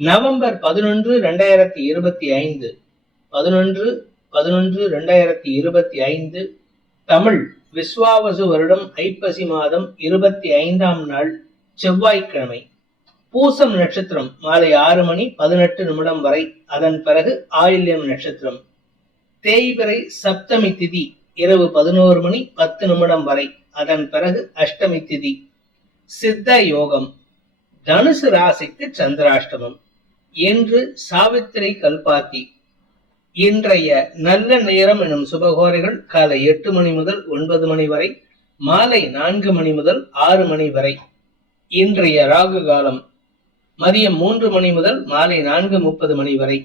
November 11, 2025 Tamil Vishvavasu வருடம் ஐப்பசி மாதம் 25ஆம் நாள் செவ்வாய்க்கிழமை. பூசம் நட்சத்திரம் மாலை 6:18 வரை, அதன் பிறகு ஆயில்யம் நட்சத்திரம். தேய்பிறை சப்தமி திதி இரவு 11:10 வரை, அதன் பிறகு அஷ்டமி திதி. சித்த யோகம். தனுசு ராசிக்கு சந்திராஷ்டமம். இன்று சாவித்திரை கல்பாத்தி. இன்றைய நல்ல நேரம் எனும் சுபகோரைகள் காலை 8 மணி முதல் 9 மணி வரை, மாலை 4 மணி முதல் 6 மணி வரை. இன்றைய ராகு காலம் மதியம் 3 மணி முதல் மாலை 4:30 மணி வரை.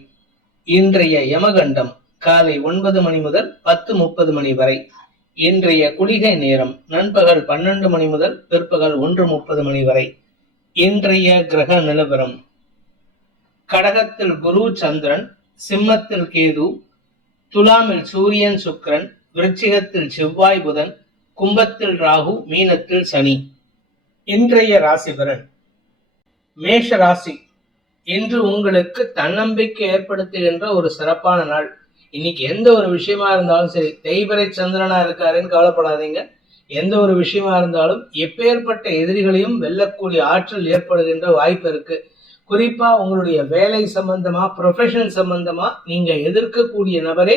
இன்றைய யமகண்டம் காலை 9 மணி முதல் 10:30 மணி வரை. இன்றைய குளிகை நேரம் நண்பகல் 12 மணி முதல் பிற்பகல் 1:30 மணி வரை. இன்றைய கிரக நிலவரம்: கடகத்தில் குரு சந்திரன், சிம்மத்தில் கேது, துலாமில் சூரியன் சுக்கிரன், விருச்சிகத்தில் செவ்வாய் புதன், கும்பத்தில் ராகு, மீனத்தில் சனி. இன்றைய ராசி பலன். மேஷ ராசி. இன்று உங்களுக்கு தன்னம்பிக்கை ஏற்படுத்துகின்ற ஒரு சிறப்பான நாள். இன்னைக்கு எந்த ஒரு விஷயமா இருந்தாலும் சரி, தேய்பிறை சந்திரனா இருக்காருன்னு கவலைப்படாதீங்க. எந்த ஒரு விஷயமா இருந்தாலும் எப்பேற்பட்ட எதிரிகளையும் வெல்லக்கூடிய ஆற்றல் ஏற்படுகின்ற வாய்ப்பு இருக்கு. குறிப்பா உங்களுடைய வேலை சம்பந்தமா, ப்ரொஃபஷனல் சம்பந்தமா நீங்க எதிர்க்கக்கூடிய நபரே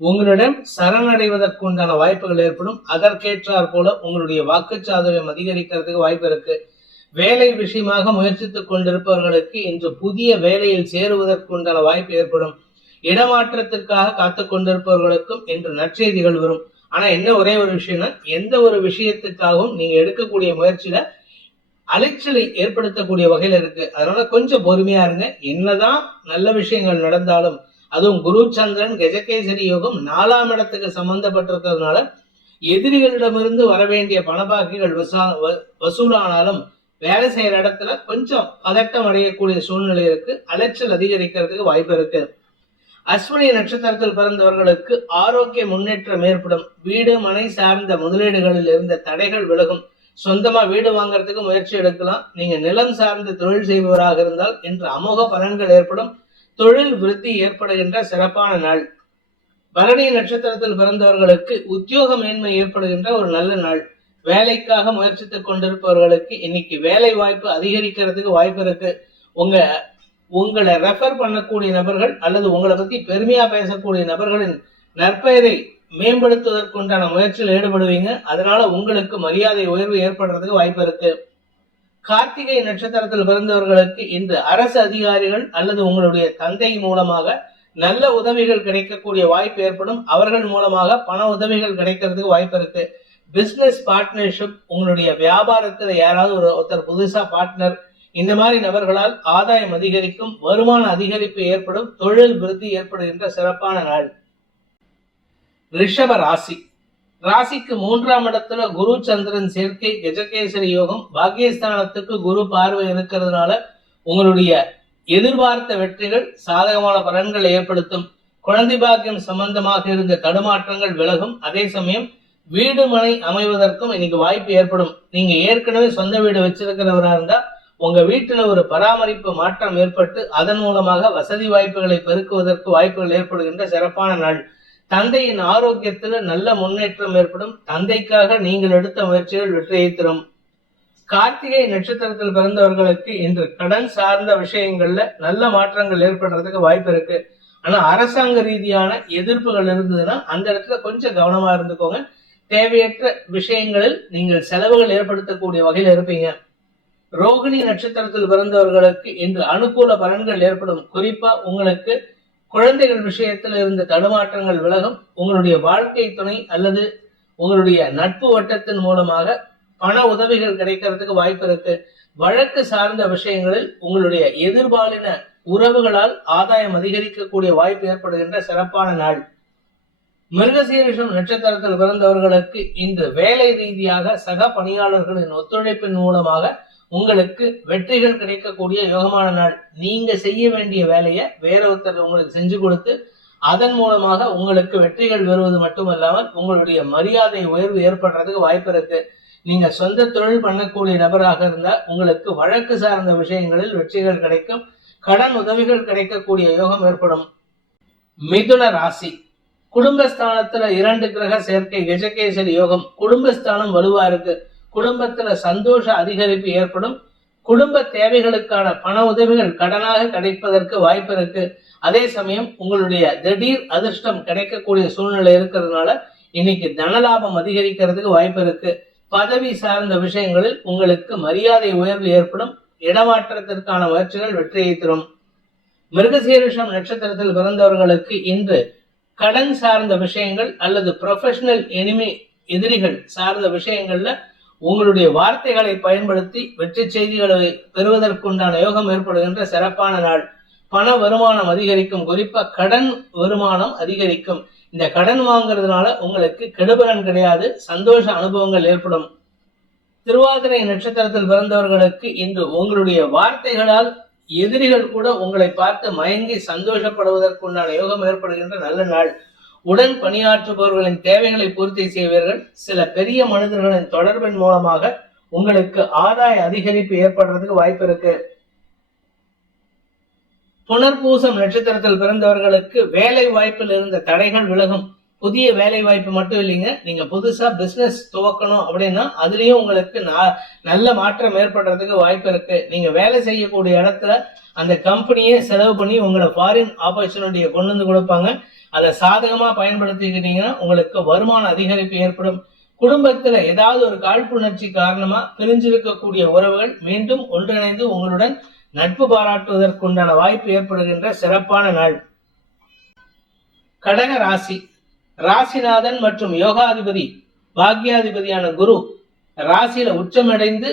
உங்களிடம் சரணடைவதற்குண்டான வாய்ப்புகள் ஏற்படும். அதற்கேற்றார் போல உங்களுடைய வாக்குச்சாதுரியம் அதிகரிக்கிறதுக்கு வாய்ப்பு இருக்கு. வேலை விஷயமாக முயற்சித்துக் கொண்டிருப்பவர்களுக்கு இன்று புதிய வேலையில் சேருவதற்குண்டான வாய்ப்பு ஏற்படும். இடமாற்றத்திற்காக காத்து கொண்டிருப்பவர்களுக்கும் இன்று நற்செய்திகள் வரும். ஆனா என்ன ஒரே ஒரு விஷயம்னா, எந்த ஒரு விஷயத்துக்காகவும் நீங்க எடுக்கக்கூடிய முயற்சியில அலைச்சலை ஏற்படுத்தக்கூடிய வகையில இருக்கு. அதனால கொஞ்சம் பொறுமையா இருங்க. என்னதான் நல்ல விஷயங்கள் நடந்தாலும், அதுவும் குரு சந்திரன் கஜகேசரி யோகம் 4ஆம் இடத்துக்கு சம்பந்தப்பட்டிருக்கிறதுனால எதிரிகளிடமிருந்து வர வேண்டிய பணபாக்கிகள் வசூலானாலும் வேலை செய்யற இடத்துல கொஞ்சம் பதட்டம் அடையக்கூடிய சூழ்நிலை இருக்கு. அலைச்சல் அதிகரிக்கிறதுக்கு வாய்ப்பு இருக்கு. அஸ்வினி நட்சத்திரத்தில் பிறந்தவர்களுக்கு ஆரோக்கிய முன்னேற்றம் ஏற்படும். வீடு மனை சார்ந்த முதலீடுகளில் இருந்த தடைகள் விலகும். சொந்தமா வீடு வாங்கறதுக்கு முயற்சி எடுக்கலாம். நீங்க நிலம் சார்ந்த தொழில் செய்பவராக இருந்தால் இன்று அமோக பலன்கள் ஏற்படும். தொழில் விருத்தி ஏற்படுகின்ற சிறப்பான நாள். பரணி நட்சத்திரத்தில் பிறந்தவர்களுக்கு உத்தியோக மேன்மை ஏற்படுகின்ற ஒரு நல்ல நாள். வேலைக்காக முயற்சித்துக் கொண்டிருப்பவர்களுக்கு இன்னைக்கு வேலை வாய்ப்பு அதிகரிக்கிறதுக்கு வாய்ப்பு இருக்கு. உங்களை ரெஃபர் பண்ணக்கூடிய நபர்கள் அல்லது உங்களை பத்தி பெருமையா பேசக்கூடிய நபர்களின் நற்பெயரை மேம்படுத்துவதற்குண்டான முயற்சியில் ஈடுபடுவீங்க. அதனால உங்களுக்கு மரியாதை உயர்வு ஏற்படுறதுக்கு வாய்ப்பு இருக்கு. கார்த்திகை நட்சத்திரத்தில் பிறந்தவர்களுக்கு இன்று அரசு அதிகாரிகள் அல்லது உங்களுடைய தந்தை மூலமாக நல்ல உதவிகள் கிடைக்கக்கூடிய வாய்ப்பு ஏற்படும். அவர்கள் மூலமாக பண உதவிகள் கிடைக்கிறதுக்கு வாய்ப்பு இருக்கு. பிசினஸ் பார்ட்னர்ஷிப், உங்களுடைய வியாபாரத்துல யாராவது ஒருத்தர் புதுசா பார்ட்னர், இந்த மாதிரி நபர்களால் ஆதாயம் அதிகரிக்கும். வருமான அதிகரிப்பு ஏற்படும். தொழில் விருத்தி ஏற்படுகின்ற சிறப்பான நாள். ரிஷப ராசி. ராசிக்கு 3ஆம் இடத்துல குரு சந்திரன் சேர்க்கை, கஜகேசரி யோகம். பாக்கியஸ்தானத்துக்கு குரு பார்வை இருக்கிறதுனால உங்களுடைய எதிர்பார்த்த வெற்றிகள், சாதகமான பலன்களை ஏற்படுத்தும். குழந்தை பாக்கியம் சம்பந்தமாக இருந்த தடுமாற்றங்கள் விலகும். அதே சமயம் வீடு மனை அமைவதற்கும் இன்னைக்கு வாய்ப்பு ஏற்படும். நீங்க ஏற்கனவே சொந்த வீடு வச்சிருக்கிறவரா இருந்தா உங்க வீட்டுல ஒரு பராமரிப்பு மாற்றம் ஏற்பட்டு அதன் மூலமாக வசதி வாய்ப்புகளை பெருக்குவதற்கு வாய்ப்புகள் ஏற்படுகின்ற சிறப்பான நாள். தந்தையின் ஆரோக்கியத்துல நல்ல முன்னேற்றம் ஏற்படும். தந்தைக்காக நீங்கள் எடுத்த முயற்சிகள் வெற்றியை தரும். கார்த்திகை நட்சத்திரத்தில் பிறந்தவர்களுக்கு இன்று கடன் சார்ந்த விஷயங்கள்ல நல்ல மாற்றங்கள் ஏற்படுறதுக்கு வாய்ப்பு இருக்கு. ஆனா அரசாங்க ரீதியான எதிர்ப்புகள் இருந்ததுன்னா அந்த இடத்துல கொஞ்சம் கவனமா இருந்துக்கோங்க. தேவையற்ற விஷயங்களில் நீங்கள் செலவுகள் ஏற்படுத்தக்கூடிய வகையில் இருப்பீங்க. ரோகிணி நட்சத்திரத்தில் பிறந்தவர்களுக்கு இன்று அனுகூல பலன்கள் ஏற்படும். குறிப்பா உங்களுக்கு குழந்தைகள் விஷயத்தில் இருந்த தடுமாற்றங்கள் விலகும். உங்களுடைய வாழ்க்கை துணை அல்லது உங்களுடைய நட்பு வட்டத்தின் மூலமாக பண உதவிகள் கிடைக்கிறதுக்கு வாய்ப்பு இருக்கு. வழக்கு சார்ந்த விஷயங்களில் உங்களுடைய எதிர்பாலின உறவுகளால் ஆதாயம் அதிகரிக்கக்கூடிய வாய்ப்பு ஏற்படுகின்ற சிறப்பான நாள். மிருகசீரிஷம் நட்சத்திரத்தில் பிறந்தவர்களுக்கு இன்று வேலை ரீதியாக சக பணியாளர்களின் ஒத்துழைப்பின் மூலமாக உங்களுக்கு வெற்றிகள் கிடைக்கக்கூடிய யோகமான நாள். நீங்க செய்ய வேண்டிய வேலையை வேற ஒருத்தர் உங்களுக்கு செஞ்சு கொடுத்து அதன் மூலமாக உங்களுக்கு வெற்றிகள் வருவது மட்டுமல்லாமல் உங்களுடைய மரியாதை உயர்வு ஏற்படுறதுக்கு வாய்ப்பு இருக்கு. நீங்க சொந்த தொழில் பண்ணக்கூடிய நபராக இருந்தால் உங்களுக்கு வழக்கு சார்ந்த விஷயங்களில் வெற்றிகள் கிடைக்கும். கடன் உதவிகள் கிடைக்கக்கூடிய யோகம் ஏற்படும். மிதுன ராசி, குடும்பஸ்தானத்துல 2 கிரக சேர்க்கை, கஜகேசரி யோகம். குடும்பஸ்தானம் வலுவா இருக்கு. குடும்பத்துல சந்தோஷ அதிகரிப்பு ஏற்படும். குடும்ப தேவைகளுக்கான பண உதவிகள் கடனாக கிடைப்பதற்கு வாய்ப்பு இருக்கு. அதே சமயம் உங்களுடைய திடீர் அதிர்ஷ்டம் கிடைக்கக்கூடிய சூழ்நிலை இருக்கிறதுனால இன்னைக்கு தனலாபம் அதிகரிக்கிறதுக்கு வாய்ப்பு இருக்கு. பதவி சார்ந்த விஷயங்களில் உங்களுக்கு மரியாதை உயர்வு ஏற்படும். இடமாற்றத்திற்கான முயற்சிகள் வெற்றியை தரும். மிருகசீரிஷம் நட்சத்திரத்தில் பிறந்தவர்களுக்கு இன்று கடன் சார்ந்த விஷயங்கள் அல்லது ப்ரொஃபஷனல் எனிமி, எதிரிகள் சார்ந்த விஷயங்கள்ல உங்களுடைய வார்த்தைகளை பயன்படுத்தி வெற்றி செய்திகளை பெறுவதற்குண்டான யோகம் ஏற்படுகின்ற சிறப்பான நாள். பண வருமானம் அதிகரிக்கும். குறிப்பா கடன் வருமானம் அதிகரிக்கும். இந்த கடன் வாங்குறதுனால உங்களுக்கு கெடுபலன் கிடையாது. சந்தோஷ அனுபவங்கள் ஏற்படும். திருவாதிரை நட்சத்திரத்தில் பிறந்தவர்களுக்கு இன்று உங்களுடைய வார்த்தைகளால் எதிரிகள் கூட உங்களை பார்த்து மயங்கி சந்தோஷப்படுவதற்குண்டான யோகம் ஏற்படுகின்ற நல்ல நாள். உடன் பணியாற்றுபவர்களின் தேவைகளை பூர்த்தி செய்வீர்கள். சில பெரிய மனிதர்களின் தொடர்பின் மூலமாக உங்களுக்கு ஆதாய அதிகரிப்பு ஏற்படுறதுக்கு வாய்ப்பு இருக்கு. புனர்பூசம் நட்சத்திரத்தில் பிறந்தவர்களுக்கு வேலை வாய்ப்பில் இருந்த தடைகள் விலகும். புதிய வேலை வாய்ப்பு மட்டும் இல்லைங்க, நீங்க புதுசா பிசினஸ் துவக்கணும் அப்படின்னா அதுலயும் உங்களுக்கு நல்ல மாற்றம் ஏற்படுறதுக்கு வாய்ப்பு இருக்கு. நீங்க வேலை செய்யக்கூடிய இடத்துல அந்த கம்பெனியே செலவு பண்ணி உங்களை ஃபாரின் ஆப்பர்ச்சுனிட்டியை கொண்டு வந்து கொடுப்பாங்க. அதை சாதகமா பயன்படுத்திக்கிட்டீங்கன்னா உங்களுக்கு வருமான அதிகரிப்பு ஏற்படும். குடும்பத்துல ஏதாவது ஒரு காழ்ப்புணர்ச்சி காரணமா பிரிஞ்சிருக்கக்கூடிய உறவுகள் மீண்டும் ஒன்றிணைந்து உங்களுடன் நட்பு பாராட்டுவதற்குண்டான வாய்ப்பு ஏற்படுகின்ற சிறப்பான நாள். கடக ராசி, ராசிநாதன் மற்றும் யோகாதிபதி பாக்யாதிபதியான குரு ராசியில உச்சமடைந்து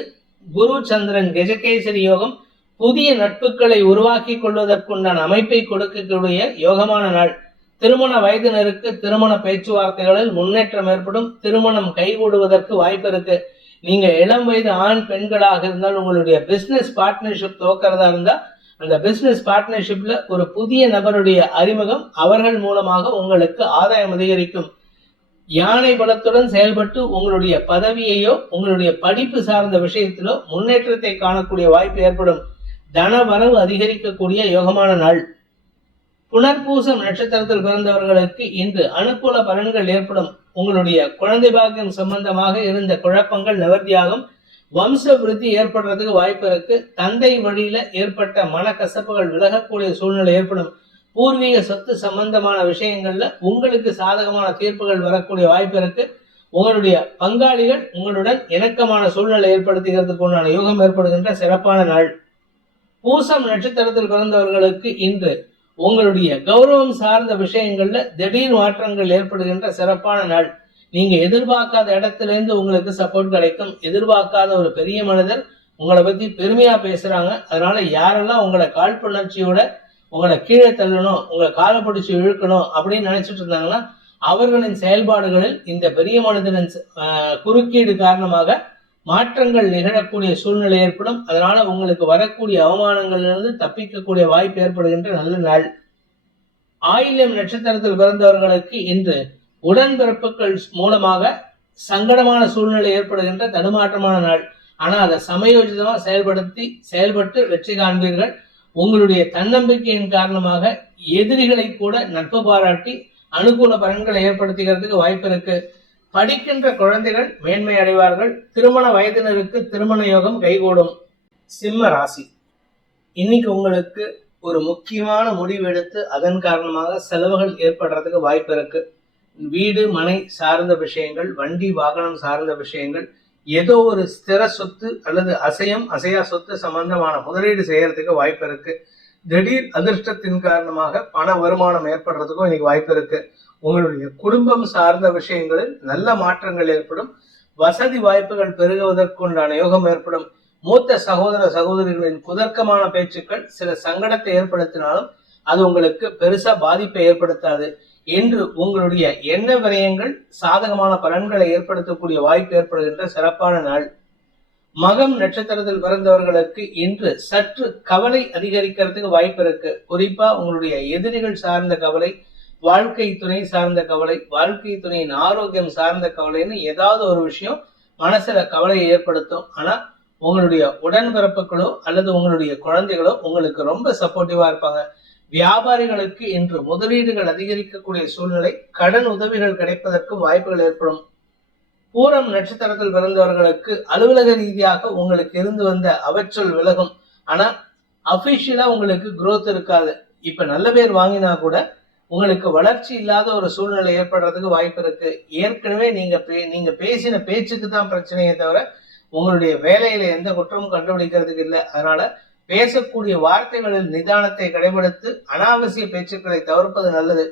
குரு சந்திரன் கஜகேசரி யோகம் புதிய நட்புகளை உருவாக்கி கொள்வதற்குண்டான அமைப்பை கொடுக்கக்கூடிய யோகமான நாள். திருமண வயதினருக்கு திருமண பேச்சுவார்த்தைகளில் முன்னேற்றம் ஏற்படும். திருமணம் கைகூடுவதற்கு வாய்ப்பு இருக்கு. நீங்க இளம் வயது ஆண் பெண்களாக இருந்தால் உங்களுடைய பிசினஸ் பார்ட்னர்ஷிப் துவக்கிறதா இருந்தா அந்த பிசினஸ் பார்ட்னர்ஷிப்ல ஒரு புதிய நபருடைய அறிமுகம், அவர்கள் மூலமாக உங்களுக்கு ஆதாயம் அதிகரிக்கும். யானை பலத்துடன் செயல்பட்டு உங்களுடைய பதவியையோ உங்களுடைய படிப்பு சார்ந்த விஷயத்திலோ முன்னேற்றத்தை காணக்கூடிய வாய்ப்பு ஏற்படும். தன வரவு அதிகரிக்கக்கூடிய யோகமான நாள். புனர்பூசம் நட்சத்திரத்தில் பிறந்தவர்களுக்கு இன்று அனுகூல பலன்கள் ஏற்படும். உங்களுடைய குழந்தை பாக்கியம் சம்பந்தமாக இருந்த குழப்பங்கள் நிவர்த்தியாகும். வம்ச விருத்தி ஏற்படுறதுக்கு வாய்ப்பு இருக்கு. தந்தை வழியில ஏற்பட்ட மனக்கசப்புகள் விலகக்கூடிய சூழ்நிலை ஏற்படும். பூர்வீக சொத்து சம்பந்தமான விஷயங்கள்ல உங்களுக்கு சாதகமான தீர்ப்புகள் வரக்கூடிய வாய்ப்பு இருக்கு. உங்களுடைய பங்காளிகள் உங்களுடன் இணக்கமான சூழ்நிலை ஏற்படுத்துகிறதுக்கு உண்டான யோகம் ஏற்படுகின்ற சிறப்பான நாள். பூசம் நட்சத்திரத்தில் பிறந்தவர்களுக்கு இன்று உங்களுடைய கௌரவம் சார்ந்த விஷயங்கள்ல திடீர் மாற்றங்கள் ஏற்படுகின்ற சிறப்பான நாள். நீங்க எதிர்பார்க்காத இடத்துல இருந்து உங்களுக்கு சப்போர்ட் கிடைக்கும். எதிர்பார்க்காத ஒரு பெரிய மனிதர் உங்களை பத்தி பெருமையா பேசுறாங்க. அதனால யாரெல்லாம் உங்களை காழ்ப்புணர்ச்சியோட உங்களை கீழே தள்ளணும், உங்களை காலை பிடிச்சி இழுக்கணும் அப்படின்னு நினைச்சிட்டு இருந்தாங்கன்னா அவர்களின் செயல்பாடுகளில் இந்த பெரிய மனிதனின் குறுக்கீடு காரணமாக மாற்றங்கள் நிகழக்கூடிய சூழ்நிலை ஏற்படும். அதனால உங்களுக்கு வரக்கூடிய அவமானங்களிலிருந்து தப்பிக்கக்கூடிய வாய்ப்பு ஏற்படுகின்ற நல்ல நாள். ஆயில்யம் நட்சத்திரத்தில் பிறந்தவர்களுக்கு இன்று உடன்பிறப்புகள் மூலமாக சங்கடமான சூழ்நிலை ஏற்படுகின்ற தடுமாற்றமான நாள். ஆனா அதை சமயோஜிதமா செயல்பட்டு வெற்றி காண்பீர்கள். உங்களுடைய தன்னம்பிக்கையின் காரணமாக எதிரிகளை கூட நட்பு பாராட்டி அனுகூல பலன்களை ஏற்படுத்துகிறதுக்கு வாய்ப்பு இருக்கு. படிக்கின்ற குழந்தைகள் மேன்மை அடைவார்கள். திருமண வயதினருக்கு திருமண யோகம் கைகூடும். சிம்ம ராசி, இன்னைக்கு உங்களுக்கு ஒரு முக்கியமான முடிவு எடுத்து அதன் காரணமாக செலவுகள் ஏற்படுறதுக்கு வாய்ப்பு இருக்கு. வீடு மனை சார்ந்த விஷயங்கள், வண்டி வாகனம் சார்ந்த விஷயங்கள், ஏதோ ஒரு ஸ்திர சொத்து அல்லது அசையா சொத்து சம்பந்தமான முதலீடு செய்யறதுக்கு வாய்ப்பு இருக்கு. திடீர் அதிர்ஷ்டத்தின் காரணமாக பண வருமானம் ஏற்படுறதுக்கும் இன்னைக்கு வாய்ப்பு இருக்கு. உங்களுடைய குடும்பம் சார்ந்த விஷயங்களில் நல்ல மாற்றங்கள் ஏற்படும். வசதி வாய்ப்புகள் பெருகுவதற்குண்டான யோகம் ஏற்படும். மூத்த சகோதர சகோதரிகளின் குதர்க்கமான பேச்சுக்கள் சில சங்கடத்தை ஏற்படுத்தினாலும் அது உங்களுக்கு பெருசா பாதிப்பை ஏற்படுத்தாது. என்று உங்களுடைய எண்ண விரயங்கள் சாதகமான பலன்களை ஏற்படுத்தக்கூடிய வாய்ப்பு ஏற்படுகின்ற சிறப்பான நாள். மகம் நட்சத்திரத்தில் பிறந்தவர்களுக்கு இன்று சற்று கவலை அதிகரிக்கிறதுக்கு வாய்ப்பு இருக்கு. குறிப்பா உங்களுடைய எதிரிகள் சார்ந்த கவலை, வாழ்க்கை துணை சார்ந்த கவலை, வாழ்க்கை துணையின் ஆரோக்கியம் சார்ந்த கவலைன்னு ஏதாவது ஒரு விஷயம் மனசுல கவலையை ஏற்படுத்தும். ஆனா உங்களுடைய உடன்பிறப்புகளோ அல்லது உங்களுடைய குழந்தைகளோ உங்களுக்கு ரொம்ப சப்போர்ட்டிவா இருப்பாங்க. வியாபாரிகளுக்கு இன்று முதலீடுகள் அதிகரிக்கக்கூடிய சூழ்நிலை, கடன் உதவிகள் கிடைப்பதற்கும் வாய்ப்புகள் ஏற்படும். பூரம் நட்சத்திரத்தில் பிறந்தவர்களுக்கு அலுவலக ரீதியாக உங்களுக்கு இருந்து வந்த அவற்றல் விலகும். ஆனா அபிஷியலா உங்களுக்கு growth இருக்காது. இப்ப நல்ல பேர் வாங்கினா கூட உங்களுக்கு வளர்ச்சி இல்லாத ஒரு சூழ்நிலை ஏற்படுறதுக்கு வாய்ப்பு இருக்கு. ஏற்கனவே நீங்க பேசின பேச்சுக்கு தான் பிரச்சனையே தவிர உங்களுடைய வேலையில எந்த குற்றமும் கண்டுபிடிக்கிறதுக்கு இல்லை. அதனால பேசக்கூடிய வார்த்தைகளில் நிதானத்தை கடைபிடித்து அனாவசிய பேச்சுக்களை தவிர்ப்பது நல்லது.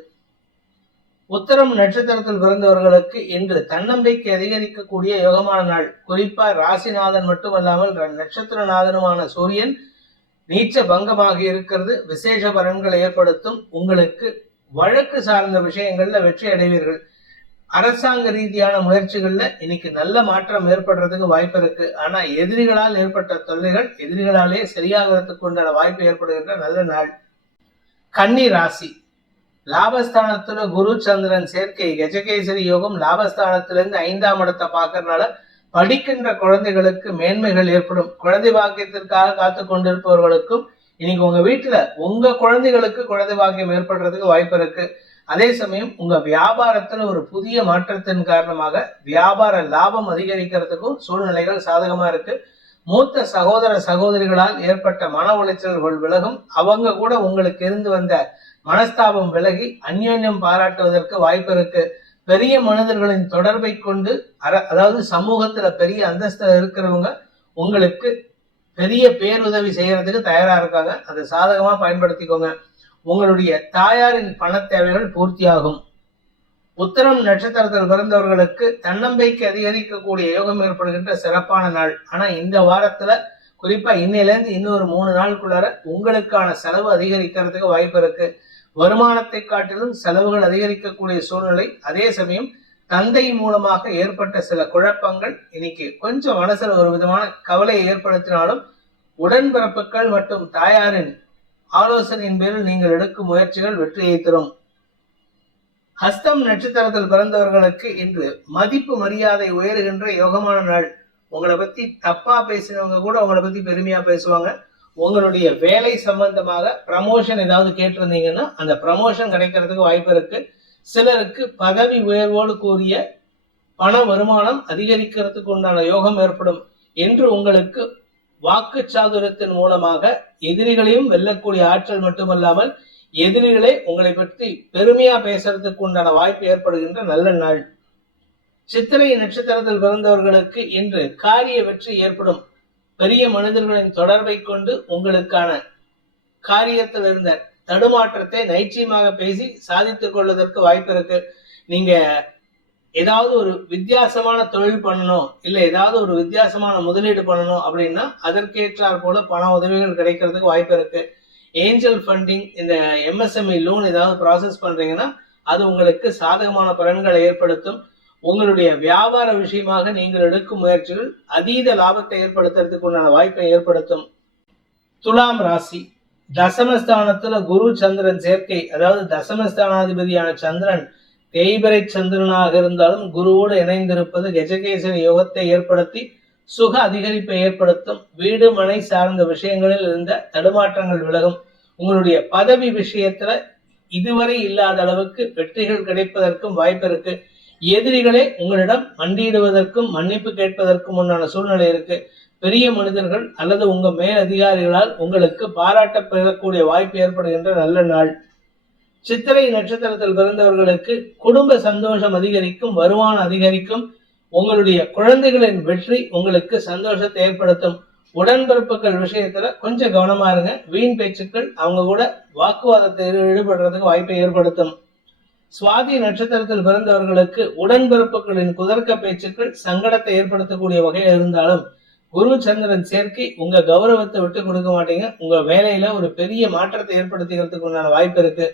உத்தரம் நட்சத்திரத்தில் பிறந்தவர்களுக்கு இன்று தன்னம்பிக்கை அதிகரிக்கக்கூடிய யோகமான நாள். குறிப்பா ராசிநாதன் மட்டுமல்லாமல் நட்சத்திரநாதனுமான சூரியன் நீச்ச பங்கமாக இருக்கிறது. விசேஷ பலன்களை ஏற்படுத்தும். உங்களுக்கு வழக்கு சார்ந்த விஷயங்கள்ல வெற்றி அடைவீர்கள். அரசாங்க ரீதியான முயற்சிகள்ல இன்னைக்கு நல்ல மாற்றம் ஏற்படுறதுக்கு வாய்ப்பு இருக்கு. ஆனா எதிரிகளால் ஏற்பட்ட தொல்லைகள் எதிரிகளாலே சரியாகிறதுக்கு உண்டான வாய்ப்பு ஏற்படுகின்ற நல்ல நாள். கன்னி ராசி. லாபஸ்தானத்துல குரு சந்திரன் சேர்க்கை கஜகேசரி யோகம். லாபஸ்தானத்திலிருந்து 5ஆம் இடத்தை பார்க்கறதுனால படிக்கின்ற குழந்தைகளுக்கு மேன்மைகள் ஏற்படும். குழந்தை பாக்கியத்திற்காக காத்து கொண்டிருப்பவர்களுக்கும் இன்னைக்கு உங்க வீட்டுல உங்க குழந்தைகளுக்கு குழந்தை பாக்கியம் ஏற்படுறதுக்கு வாய்ப்பு இருக்கு. அதே சமயம் உங்க வியாபாரத்துல ஒரு புதிய மாற்றத்தின் காரணமாக வியாபார லாபம் அதிகரிக்கிறதுக்கும் சூழ்நிலைகள் சாதகமா இருக்கு. மூத்த சகோதர சகோதரிகளால் ஏற்பட்ட மன உளைச்சல்கள் விலகும். அவங்க கூட உங்களுக்கு இருந்து வந்த மனஸ்தாபம் விலகி அந்யோன்யம் பாராட்டுவதற்கு வாய்ப்பு இருக்கு. பெரிய மனிதர்களின் தொடர்பை கொண்டு அதாவது சமூகத்துல பெரிய அந்தஸ்துல இருக்கிறவங்க உங்களுக்கு பெரிய பேருதவி செய்யறதுக்கு தயாரா இருக்காங்க. அதை சாதகமா பயன்படுத்திக்கோங்க. உங்களுடைய தாயாரின் பண தேவைகள் பூர்த்தியாகும். உத்தரம் நட்சத்திரத்தில் பிறந்தவர்களுக்கு தன்னம்பிக்கை அதிகரிக்கக்கூடிய யோகம் ஏற்படுகின்ற சிறப்பான நாள். ஆனா இந்த வாரத்துல குறிப்பா இன்னையில இருந்து இன்னொரு 3 நாளுக்குள்ளார உங்களுக்கான செலவு அதிகரிக்கிறதுக்கு வாய்ப்பு இருக்கு. வருமானத்தை காட்டிலும் செலவுகள் அதிகரிக்கக்கூடிய சூழ்நிலை. அதே சமயம் தந்தை மூலமாக ஏற்பட்ட சில குழப்பங்கள் இன்னைக்கு கொஞ்சம் மனசுல ஒரு விதமான கவலையை ஏற்படுத்தினாலும் உடன்பிறப்புகள் மற்றும் தாயாரின் ஆலோசனையின் பேரில் நீங்கள் எடுக்கும் முயற்சிகள் வெற்றியை தரும். ஹஸ்தம் நட்சத்திரத்தில் பிறந்தவர்களுக்கு இன்று மதிப்பு மரியாதை உயர்கின்ற யோகமான நாள். உங்களை பத்தி தப்பா பேசினவங்க கூட உங்களை பத்தி பெருமையா பேசுவாங்க. உங்களுடைய வேலை சம்பந்தமாக ப்ரமோஷன் ஏதாவது கேட்டிருந்தீங்கன்னா அந்த ப்ரமோஷன் கிடைக்கிறதுக்கு வாய்ப்பு இருக்கு. சிலருக்கு பதவி உயர்வோடு கூடிய பண வருமானம் அதிகரிக்கிறதுக்கு உண்டான யோகம் ஏற்படும். என்று உங்களுக்கு வாக்கு சாதுரியத்தின் மூலமாக எதிரிகளையும் வெல்லக்கூடிய ஆற்றல் மட்டுமல்லாமல் எதிரிகளே உங்களை பற்றி பெருமையா பேசுறதுக்கு உண்டான வாய்ப்பு ஏற்படுகின்ற நல்ல நாள். சித்திரை நட்சத்திரத்தில் பிறந்தவர்களுக்கு இன்று காரிய வெற்றி ஏற்படும். பெரிய மனிதர்களின் தொடர்பை கொண்டு உங்களுக்கான காரியத்தில் இருந்த தடுமாற்றத்தை நைச்சியமாக பேசி சாதித்துக் கொள்வதற்கு வாய்ப்பு இருக்கு. நீங்க ஏதாவது ஒரு வித்தியாசமான தொழில் பண்ணணும், இல்ல ஏதாவது ஒரு வித்தியாசமான முதலீடு பண்ணணும் அப்படின்னா அதற்கேற்றாற் போல பண உதவிகள் கிடைக்கிறதுக்கு வாய்ப்பு இருக்கு. ஏஞ்சல் ஃபண்டிங், இந்த MSME லோன் ஏதாவது ப்ராசஸ் பண்றீங்கன்னா அது உங்களுக்கு சாதகமான பலன்களை ஏற்படுத்தும். உங்களுடைய வியாபார விஷயமாக நீங்கள் எடுக்கும் முயற்சிகள் அதீத லாபத்தை ஏற்படுத்துறதுக்கு உண்டான வாய்ப்பை ஏற்படுத்தும். துலாம் ராசி. தசமஸ்தானத்துல குரு சந்திரன் சேர்க்கை, அதாவது தசமஸ்தானாதிபதியான சந்திரன் தேய்பிரை சந்திரனாக இருந்தாலும் குருவோடு இணைந்திருப்பது கஜகேசரி யோகத்தை ஏற்படுத்தி சுக அதிகரிப்பை ஏற்படுத்தும். வீடு மனை சார்ந்த விஷயங்களில் இருந்த தடுமாற்றங்கள் விலகும். உங்களுடைய பதவி விஷயத்துல இதுவரை இல்லாத அளவுக்கு வெற்றிகள் கிடைப்பதற்கும் வாய்ப்பு இருக்கு. எதிரிகளே உங்களிடம் மண்டியிடுவதற்கும் மன்னிப்பு கேட்பதற்கும் உண்டான சூழ்நிலை இருக்கு. பெரிய மனிதர்கள் அல்லது உங்க மேல் அதிகாரிகளால் உங்களுக்கு பாராட்ட பெறக்கூடிய வாய்ப்பு ஏற்படுகின்ற நல்ல நாள். சித்திரை நட்சத்திரத்தில் பிறந்தவர்களுக்கு குடும்ப சந்தோஷம் அதிகரிக்கும், வருமானம் அதிகரிக்கும். உங்களுடைய குழந்தைகளின் வெற்றி உங்களுக்கு சந்தோஷத்தை ஏற்படுத்தும். உடன்பிறப்புகள் விஷயத்துல கொஞ்சம் கவனமா இருங்க. வீண் பேச்சுக்கள் அவங்க கூட வாக்குவாதத்தை ஈடுபடுறதுக்கு வாய்ப்பை ஏற்படுத்தும். சுவாதி நட்சத்திரத்தில் பிறந்தவர்களுக்கு உடன்பிறப்புகளின் குதர்க்க பேச்சுக்கள் சங்கடத்தை ஏற்படுத்தக்கூடிய வகையில் இருந்தாலும் குரு சந்திரன் சேர்க்கை உங்க கௌரவத்தை விட்டு கொடுக்க மாட்டீங்க. உங்க வேலையில ஒரு பெரிய மாற்றத்தை ஏற்படுத்திக்கிறதுக்கு உண்டான வாய்ப்பு இருக்கு.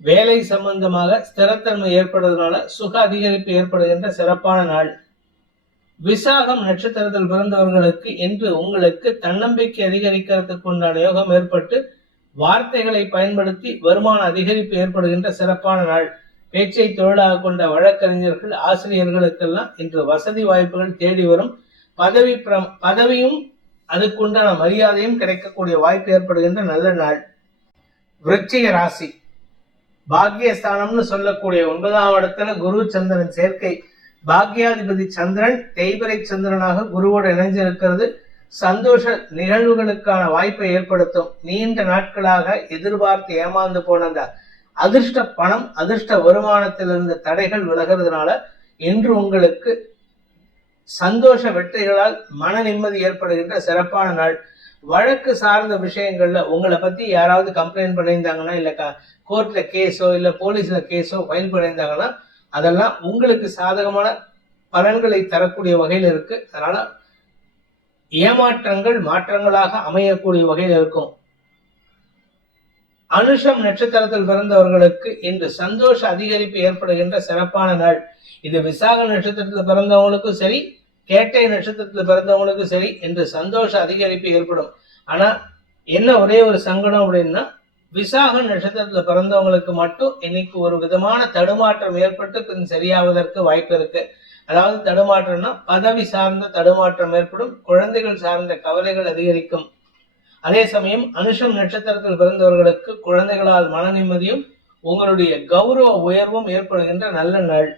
வேலை சம்பந்தமாக ஸ்திரத்தன்மை ஏற்படுறதுனால சுக அதிகரிப்பு ஏற்படுகின்ற சிறப்பான நாள். விசாகம் நட்சத்திரத்தில் பிறந்தவர்களுக்கு இன்று உங்களுக்கு தன்னம்பிக்கை அதிகரிக்கிறதுக்கு உண்டான யோகம் ஏற்பட்டு வார்த்தைகளை பயன்படுத்தி வருமான அதிகரிப்பு ஏற்படுகின்ற சிறப்பான நாள். பேச்சை தொழிலாக கொண்ட வழக்கறிஞர்கள் ஆசிரியர்களுக்கெல்லாம் இன்று வசதி வாய்ப்புகள் தேடி வரும். பதவியும் அதுக்குண்டான மரியாதையும் கிடைக்கக்கூடிய வாய்ப்பு ஏற்படுகின்ற நல்ல நாள். விருச்சிக ராசி, பாக்கியஸ்தானம்னு சொல்லக்கூடிய 9ஆம் இடத்துல குரு சந்திரன் சேர்க்கை. பாக்கியாதிபதி சந்திரன் தேய்பிரை சந்திரனாக குருவோடு இணைஞ்சிருக்கிறது சந்தோஷ நிகழ்வுகளுக்கான வாய்ப்பை ஏற்படுத்தும். நீண்ட நாட்களாக எதிர்பார்த்து ஏமாந்து போன அந்த அதிர்ஷ்ட பணம், அதிர்ஷ்ட வருமானத்திலிருந்து தடைகள் விலகிறதுனால இன்று உங்களுக்கு சந்தோஷ வெற்றிகளால் மன நிம்மதி ஏற்படுகின்ற சிறப்பான நாள். வழக்கு சார்ந்த விஷயங்கள்ல உங்களை பத்தி யாராவது கம்ப்ளைண்ட் பண்ணியிருந்தாங்கன்னா, இல்ல கோர்ட்ல கேஸோ இல்ல போலீஸ்ல கேஸோ ஃபைல் பண்ணியிருந்தாங்கன்னா அதெல்லாம் உங்களுக்கு சாதகமான பலன்களை தரக்கூடிய வகையில் இருக்கு. அதனால ஏமாற்றங்கள் மாற்றங்களாக அமையக்கூடிய வகையில் இருக்கும். அனுஷம் நட்சத்திரத்தில் பிறந்தவர்களுக்கு இன்று சந்தோஷ அதிகரிப்பு ஏற்படுகின்ற சிறப்பான நாள். இது விசாக நட்சத்திரத்தில் பிறந்தவங்களுக்கும் சரி, கேட்டை நட்சத்திரத்தில் பிறந்தவங்களுக்கும் சரி இன்று சந்தோஷ அதிகரிப்பு ஏற்படும். ஆனா என்ன ஒரே ஒரு சங்கடம் அப்படின்னா, விசாக நட்சத்திரத்துல பிறந்தவங்களுக்கு மட்டும் இன்னைக்கு ஒரு விதமான தடுமாற்றம் ஏற்பட்டு பின் சரியாவதற்கு வாய்ப்பு இருக்கு. அதாவது தடுமாற்றம்னா பதவி சார்ந்த தடுமாற்றம் ஏற்படும், குழந்தைகள் சார்ந்த கவலைகள் அதிகரிக்கும். அதே சமயம் அனுஷம் நட்சத்திரத்தில் பிறந்தவர்களுக்கு குழந்தைகளால் மன நிம்மதியும் உங்களுடைய கௌரவ உயர்வும் ஏற்படுகின்ற நல்ல நாள்.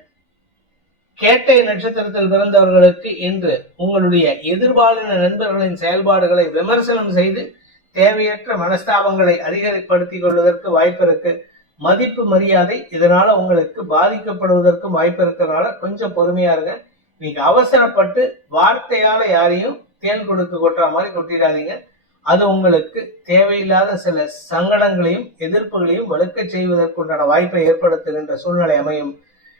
கேட்டை நட்சத்திரத்தில் பிறந்தவர்களுக்கு இன்று உங்களுடைய எதிர்பாலின நண்பர்களின் செயல்பாடுகளை விமர்சனம் செய்து தேவையற்ற மனஸ்தாபங்களை அதிகப்படுத்திக் கொள்வதற்கு வாய்ப்பு இருக்கு. மதிப்பு மரியாதை இதனால உங்களுக்கு பாதிக்கப்படுவதற்கும் வாய்ப்பு இருக்கிறதுனால கொஞ்சம் பொறுமையா இருங்க. நீங்க அவசரப்பட்டு வார்த்தையால யாரையும் தேன் கொடுக்க கொட்டுற மாதிரி கொட்டிடாதீங்க. அது உங்களுக்கு தேவையில்லாத சில சங்கடங்களையும் எதிர்ப்புகளையும் வலுக்க செய்வதற்குண்டான வாய்ப்பை ஏற்படுத்துகின்ற சூழ்நிலை அமையும்.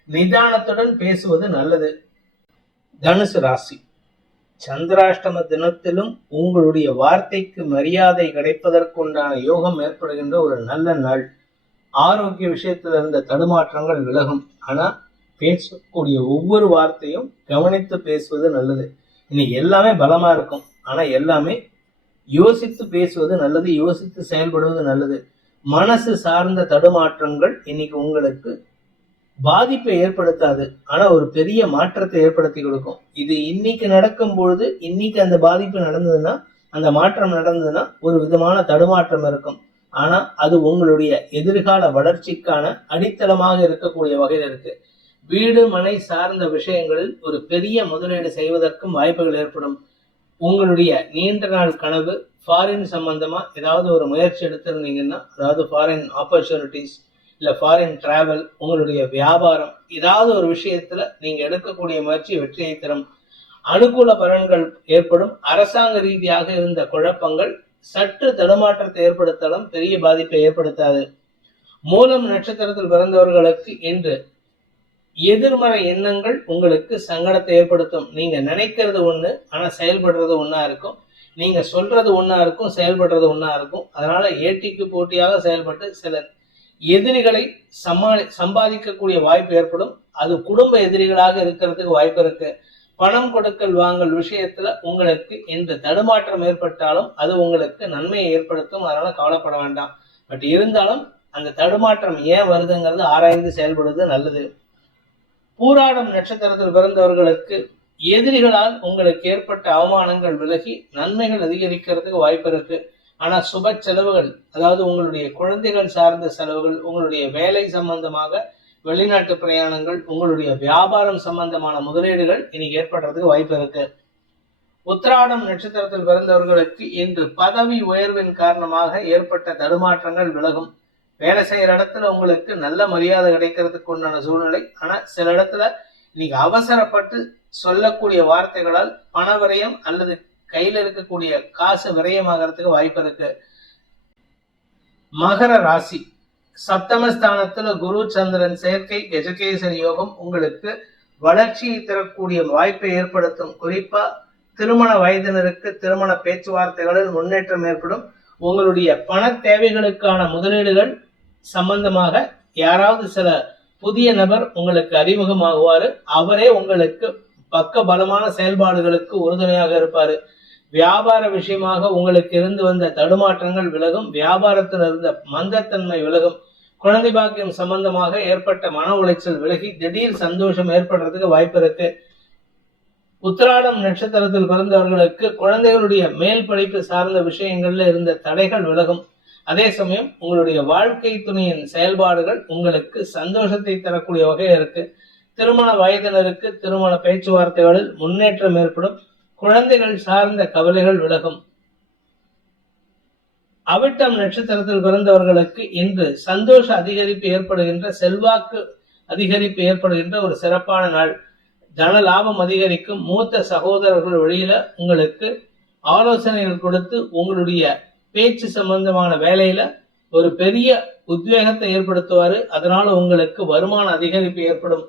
நிதானத்துடன் பேசுவது நல்லது. தனுசு ராசி, சந்திராஷ்டம தினத்திலும் உங்களுடைய வார்த்தைக்கு மரியாதை கிடைப்பதற்குண்டான யோகம் ஏற்படுகின்ற ஒரு நல்ல நாள். ஆரோக்கிய விஷயத்துல இருந்த தடுமாற்றங்கள் விலகும். ஆனா பேசக்கூடிய ஒவ்வொரு வார்த்தையும் கவனித்து பேசுவது நல்லது. இன்னைக்கு எல்லாமே பலமா இருக்கும், ஆனா எல்லாமே யோசித்து பேசுவது நல்லது, யோசித்து செயல்படுவது நல்லது. மனசு சார்ந்த தடுமாற்றங்கள் இன்னைக்கு உங்களுக்கு பாதிப்பை ஏற்படுத்தாது, ஆனா ஒரு பெரிய மாற்றத்தை ஏற்படுத்தி கொடுக்கும். இது இன்னைக்கு நடக்கும் பொழுது, இன்னைக்கு அந்த பாதிப்பு நடந்ததுன்னா, அந்த மாற்றம் நடந்ததுன்னா ஒரு விதமான தடுமாற்றம் இருக்கும். ஆனா அது உங்களுடைய எதிர்கால வளர்ச்சிக்கான அடித்தளமாக இருக்கக்கூடிய வகையில் இருக்கு. வீடு மனை சார்ந்த விஷயங்களில் ஒரு பெரிய முதலீடு செய்வதற்கும் வாய்ப்புகள் ஏற்படும். உங்களுடைய நீண்ட நாள் கனவு ஃபாரின் சம்பந்தமா ஏதாவது ஒரு முயற்சி எடுத்திருந்தீங்கன்னா, அதாவது ஃபாரின் ஆப்பர்ச்சுனிட்டிஸ் இல்ல ஃபாரின் டிராவல், உங்களுடைய வியாபாரம், ஏதாவது ஒரு விஷயத்துல நீங்க எடுக்கக்கூடிய முயற்சி வெற்றியை தரும். அனுகூல பலன்கள் ஏற்படும். அரசாங்க ரீதியாக இருந்த குழப்பங்கள் சற்று தடுமாற்றத்தை ஏற்படுத்தாலும் பெரிய பாதிப்பை ஏற்படுத்தாது. மூலம் நட்சத்திரத்தில் பிறந்தவர்களுக்கு இன்று எதிர்மறை எண்ணங்கள் உங்களுக்கு சங்கடத்தை ஏற்படுத்தும். நீங்க நினைக்கிறது ஒண்ணு, ஆனா செயல்படுறது ஒண்ணா இருக்கும். நீங்க சொல்றது ஒண்ணா இருக்கும், செயல்படுறது ஒண்ணா இருக்கும். அதனால ஏட்டிக்கு போட்டியாக செயல்பட்டு சில எதிரிகளை சம்பாதிக்கக்கூடிய வாய்ப்பு ஏற்படும். அது குடும்ப எதிரிகளாக இருக்கிறதுக்கு வாய்ப்பு இருக்கு. பணம் கொடுக்கல் வாங்கல் விஷயத்துல உங்களுக்கு இன்று தடுமாற்றம் ஏற்பட்டாலும் அது உங்களுக்கு நன்மையை ஏற்படுத்தும். அதனால கவலைப்பட வேண்டாம். பட் இருந்தாலும் அந்த தடுமாற்றம் ஏன் வருதுங்கிறது ஆராய்ந்து செயல்படுவது நல்லது. பூராடம் நட்சத்திரத்தில் பிறந்தவர்களுக்கு எதிரிகளால் உங்களுக்கு ஏற்பட்ட அவமானங்கள் விலகி நன்மைகள் அதிகரிக்கிறதுக்கு வாய்ப்பு இருக்கு. ஆனா சுப செலவுகள், அதாவது உங்களுடைய குழந்தைகள் சார்ந்த செலவுகள், உங்களுடைய வேலை சம்பந்தமாக வெளிநாட்டு பிரயாணங்கள், உங்களுடைய வியாபாரம் சம்பந்தமான முதலீடுகள் இன்னைக்கு ஏற்படுறதுக்கு வாய்ப்பு இருக்கு. உத்திராடம் நட்சத்திரத்தில் பிறந்தவர்களுக்கு இன்று பதவி உயர்வின் காரணமாக ஏற்பட்ட தடுமாற்றங்கள் விலகும். வேலை செய்யற இடத்துல உங்களுக்கு நல்ல மரியாதை கிடைக்கிறதுக்கு உண்டான சூழ்நிலை. ஆனா சில இடத்துல நீங்க அவசரப்பட்டு சொல்லக்கூடிய வார்த்தைகளால் பண விரயம் அல்லது கையில இருக்கக்கூடிய காசு விரயமாகறதுக்கு வாய்ப்பு இருக்கு. மகர ராசி, சப்தமஸ்தானத்துல குரு சந்திரன் சேர்க்கை கஜகேசரி யோகம் உங்களுக்கு வளர்ச்சியை தரக்கூடிய வாய்ப்பை ஏற்படுத்தும். குறிப்பா திருமண வயதினருக்கு திருமண பேச்சுவார்த்தைகளில் முன்னேற்றம் ஏற்படும். உங்களுடைய பண தேவைகளுக்கான முதலீடுகள் சம்பந்தமாக யாராவது சில புதிய நபர் உங்களுக்கு அறிமுகமாகுவாரு. அவரே உங்களுக்கு பக்க பலமான செயல்பாடுகளுக்கு உறுதுணையாக இருப்பாரு. வியாபார விஷயமாக உங்களுக்கு இருந்து வந்த தடுமாற்றங்கள் விலகும். வியாபாரத்தில் இருந்த மந்தத்தன்மை விலகும். குழந்தை பாக்கியம் சம்பந்தமாக ஏற்பட்ட மன உளைச்சல் விலகி திடீர் சந்தோஷம் ஏற்படுறதுக்கு வாய்ப்பு இருக்கு. உத்திராடம் நட்சத்திரத்தில் பிறந்தவர்களுக்கு குழந்தைகளுடைய மேல் படிப்பு சார்ந்த விஷயங்கள்ல இருந்த தடைகள் விலகும். அதே சமயம் உங்களுடைய வாழ்க்கை துணையின் செயல்பாடுகள் உங்களுக்கு சந்தோஷத்தை தரக்கூடிய வகையில் இருக்கு. திருமண வயதினருக்கு திருமண பேச்சுவார்த்தைகளில் முன்னேற்றம் ஏற்படும். குழந்தைகள் சார்ந்த கவலைகள் விலகும். அவிட்டம் நட்சத்திரத்தில் பிறந்தவர்களுக்கு இன்று சந்தோஷ அதிகரிப்பு ஏற்படுகின்ற, செல்வாக்கு அதிகரிப்பு ஏற்படுகின்ற ஒரு சிறப்பான நாள். தன லாபம் அதிகரிக்கும். மூத்த சகோதரர்கள் வழியில உங்களுக்கு ஆலோசனைகள் கொடுத்து உங்களுடைய பேச்சு சம்பந்தமான வேலையில ஒரு பெரிய உத்வேகத்தை ஏற்படுத்துவாரு. அதனால உங்களுக்கு வருமான அதிகரிப்பு ஏற்படும்.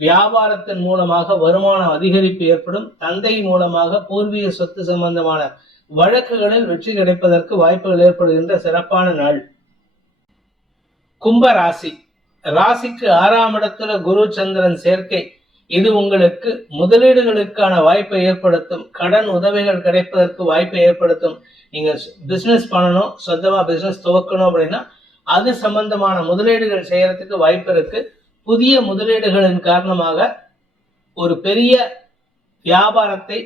வியாபாரத்தின் மூலமாக வருமான அதிகரிப்பு ஏற்படும். தந்தை மூலமாக பூர்வீக சொத்து சம்பந்தமான வழக்குகளில் வெற்றி கிடைப்பதற்கு வாய்ப்புகள் ஏற்படுகின்ற சிறப்பான நாள். கும்ப ராசி. ராசிக்கு 6ஆம் இடத்துல குரு சந்திரன் சேர்க்கை. இது உங்களுக்கு முதலீடுகளுக்கான வாய்ப்பை ஏற்படுத்தும். கடன் உதவிகள் கிடைப்பதற்கு வாய்ப்பை ஏற்படுத்தும். நீங்க பிசினஸ் பண்ணணும், சொந்தமா பிசினஸ் துவக்கணும் அப்படின்னா அது சம்பந்தமான முதலீடுகள் செய்யறதுக்கு வாய்ப்பு இருக்கு. புதிய முதலீடுகளின் காரணமாக ஒரு பெரிய வியாபாரத்தை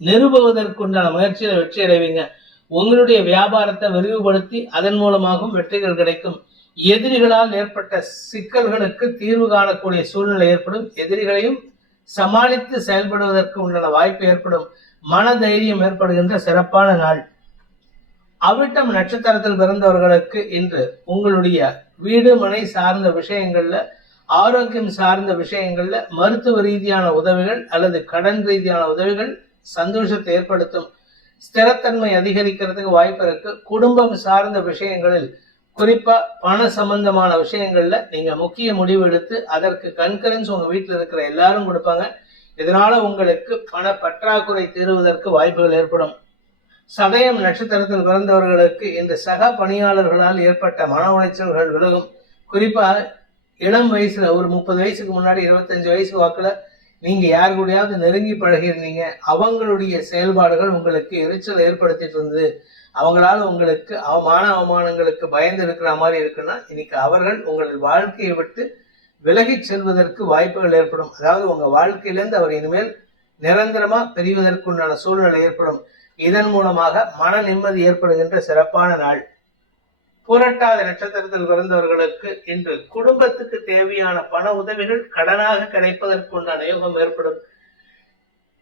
நிறுவுவதற்குண்டான முயற்சியில் வெற்றி அடைவீங்க. உங்களுடைய வியாபாரத்தை விரிவுபடுத்தி அதன் மூலமாகவும் வெற்றிகள் கிடைக்கும். எதிரிகளால் ஏற்பட்ட சிக்கல்களுக்கு தீர்வு காணக்கூடிய சூழ்நிலை ஏற்படும். எதிரிகளையும் சமாளித்து செயல்படுவதற்கு உண்டான வாய்ப்பு ஏற்படும். மன தைரியம் ஏற்படுகின்ற சிறப்பான நாள். அவிட்டம் நட்சத்திரத்தில் பிறந்தவர்களுக்கு இன்று உங்களுடைய வீடு மனை சார்ந்த விஷயங்கள்ல, ஆரோக்கியம் சார்ந்த விஷயங்கள்ல மருத்துவ ரீதியான உதவிகள் அல்லது கடன் ரீதியான உதவிகள் சந்தோஷத்தை ஏற்படுத்தும். ஸ்திரத்தன்மை அதிகரிக்கிறதுக்கு வாய்ப்பு இருக்கு. குடும்பம் சார்ந்த விஷயங்களில், குறிப்பா பண சம்பந்தமான விஷயங்கள்ல நீங்க முக்கிய முடிவு எடுத்து அதற்கு கன்கரன்ஸ் உங்க வீட்டில் இருக்கிற எல்லாரும் கொடுப்பாங்க. இதனால உங்களுக்கு பண பற்றாக்குறை தீருவதற்கு வாய்ப்புகள் ஏற்படும். சதயம் நட்சத்திரத்தில் பிறந்தவர்களுக்கு இந்த சக பணியாளர்களால் ஏற்பட்ட மன உளைச்சல்கள் விலகும். குறிப்பா இளம் வயசுல ஒரு 30 வயசுக்கு முன்னாடி 25 வயசு வாக்குல நீங்க யார் கூடயாவது நெருங்கி பழகிருந்தீங்க, அவங்களுடைய செயல்பாடுகள் உங்களுக்கு எரிச்சல் ஏற்படுத்திட்டு இருந்தது, அவங்களால உங்களுக்கு அவமானங்களுக்கு பயந்து இருக்கிற மாதிரி இருக்குன்னா இன்னைக்கு அவர்கள் உங்கள் வாழ்க்கையை விட்டு விலகி செல்வதற்கு வாய்ப்புகள் ஏற்படும். அதாவது உங்க வாழ்க்கையிலிருந்து அவர் இனிமேல் நிரந்தரமா பிரிவதற்குண்டான சூழ்நிலை ஏற்படும். இதன் மூலமாக மன நிம்மதி ஏற்படுகின்ற சிறப்பான நாள். புரட்டாத நட்சத்திரத்தில் பிறந்தவர்களுக்கு இன்று குடும்பத்துக்கு தேவையான பண உதவிகள் கடனாக கிடைப்பதற்குண்டான யோகம் ஏற்படும்.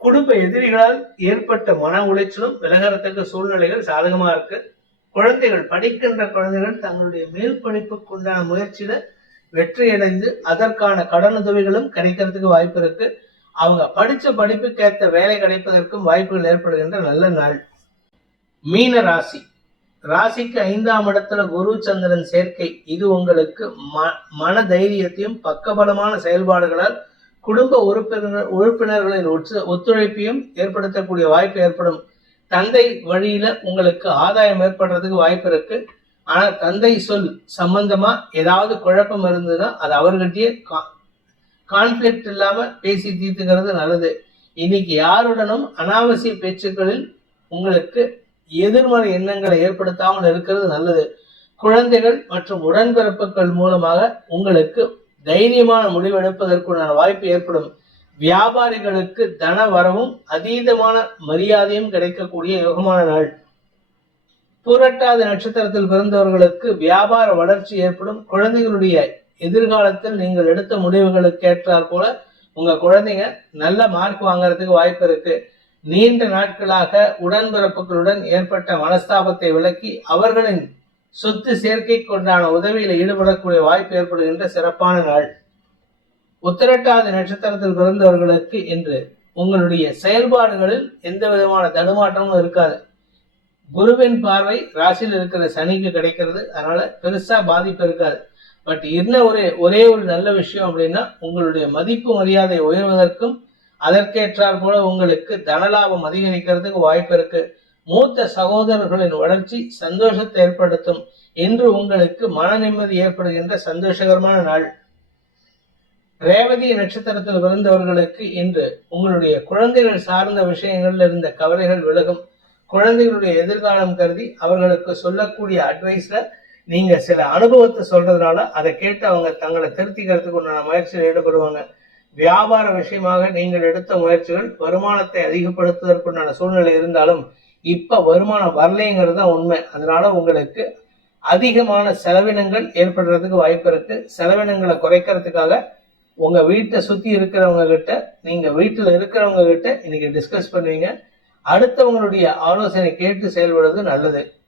குடும்ப எதிரிகளால் ஏற்பட்ட மன உளைச்சலும் விலகறதுக்கு சூழ்நிலைகள் சாதகமா இருக்கு. குழந்தைகள், படிக்கின்ற குழந்தைகள் தங்களுடைய மேல் படிப்புக்கு உண்டான முயற்சியில வெற்றி அடைந்து அதற்கான கடன் உதவிகளும் கிடைக்கிறதுக்கு வாய்ப்பு இருக்கு. அவங்க படிச்ச படிப்புக்கு ஏற்ற வேலை கிடைப்பதற்கும் வாய்ப்புகள் ஏற்படுகின்ற நல்ல நாள். மீன ராசி. ராசிக்கு 5ஆம் இடத்துல குரு சந்திரன் சேர்க்கை. இது உங்களுக்கு மன தைரியத்தையும் பக்கபலமான செயல்பாடுகளால் குடும்ப உறுப்பினர்களின் ஒத்துழைப்பையும் ஏற்படுத்தக்கூடிய வாய்ப்பு ஏற்படும். தந்தை வழியில உங்களுக்கு ஆதாயம் ஏற்படுறதுக்கு வாய்ப்பு இருக்கு. ஆனா தந்தை சொல் சம்பந்தமா ஏதாவது குழப்பம் இருந்ததுன்னா அது அவர்கிட்டயே கான்ஃபிளிக்ட் இல்லாம பேசி தீர்த்துக்கிறது நல்லது. இன்னைக்கு யாருடனும் அனாவசிய பேச்சுக்களில் உங்களுக்கு எதிர்மறை எண்ணங்களை ஏற்படுத்தாமல் இருக்கிறது நல்லது. குழந்தைகள் மற்றும் உடன்பிறப்புகள் மூலமாக உங்களுக்கு தைரியமான முடிவெடுப்பதற்குண்டான வாய்ப்பு ஏற்படும். வியாபாரிகளுக்கு தன வரவும் அதீதமான மரியாதையும் கிடைக்கக்கூடிய யோகமான நாள். புரட்டாத நட்சத்திரத்தில் பிறந்தவர்களுக்கு வியாபார வளர்ச்சி ஏற்படும். குழந்தைகளுடைய எதிர்காலத்தில் நீங்கள் எடுத்த முடிவுகளுக்கு ஏற்றாற் போல உங்க குழந்தைங்க நல்ல மார்க் வாங்கறதுக்கு வாய்ப்பு இருக்கு. நீண்ட நாட்களாக உடன்பிறப்புகளுடன் ஏற்பட்ட மனஸ்தாபத்தை விலக்கி அவர்களின் சொத்து சேர்க்கை கொண்டான உதவியில ஈடுபடக்கூடிய வாய்ப்பு ஏற்படுகின்ற சிறப்பான நாள். உத்திரட்டாத நட்சத்திரத்தில் பிறந்தவர்களுக்கு இன்று உங்களுடைய செயல்பாடுகளில் எந்த விதமான தடுமாற்றமும் இருக்காது. குருவின் பார்வை ராசியில் இருக்கிற சனிக்கு கிடைக்கிறது. அதனால பெருசா பாதிப்பு இருக்காது. பட் என்ன ஒரே ஒரு நல்ல விஷயம் அப்படின்னா, உங்களுடைய மதிப்பு மரியாதை உயர்வதற்கும் அதற்கேற்றார் போல உங்களுக்கு தனலாபம் அதிகரிக்கிறதுக்கு வாய்ப்பு இருக்கு. மூத்த சகோதரர்களின் வளர்ச்சி சந்தோஷத்தை ஏற்படுத்தும். இன்று உங்களுக்கு மன நிம்மதி ஏற்படுகின்ற சந்தோஷகரமான நாள். ரேவதி நட்சத்திரத்தில் பிறந்தவர்களுக்கு இன்று உங்களுடைய குழந்தைகள் சார்ந்த விஷயங்கள்ல இருந்த கவலைகள் விலகும். குழந்தைகளுடைய எதிர்காலம் கருதி அவர்களுக்கு சொல்லக்கூடிய அட்வைஸ்ல நீங்க சில அனுபவத்தை சொல்றதுனால அதை கேட்டு அவங்க தங்களை திருத்திக்கிறதுக்கு உண்டான முயற்சியில் ஈடுபடுவாங்க. வியாபார விஷயமாக நீங்கள் எடுத்த முயற்சிகள் வருமானத்தை அதிகப்படுத்துவதற்குண்டான சூழ்நிலை இருந்தாலும் இப்ப வருமானம் வரலைங்கிறது தான் உண்மை. அதனால உங்களுக்கு அதிகமான செலவினங்கள் ஏற்படுறதுக்கு வாய்ப்பு இருக்கு. செலவினங்களை குறைக்கிறதுக்காக உங்க வீட்டை சுத்தி இருக்கிறவங்க கிட்ட, நீங்க வீட்டுல இருக்கிறவங்க கிட்ட இன்னைக்கு டிஸ்கஸ் பண்ணுவீங்க. அடுத்தவங்களுடைய ஆலோசனை கேட்டு செயல்படுறது நல்லது.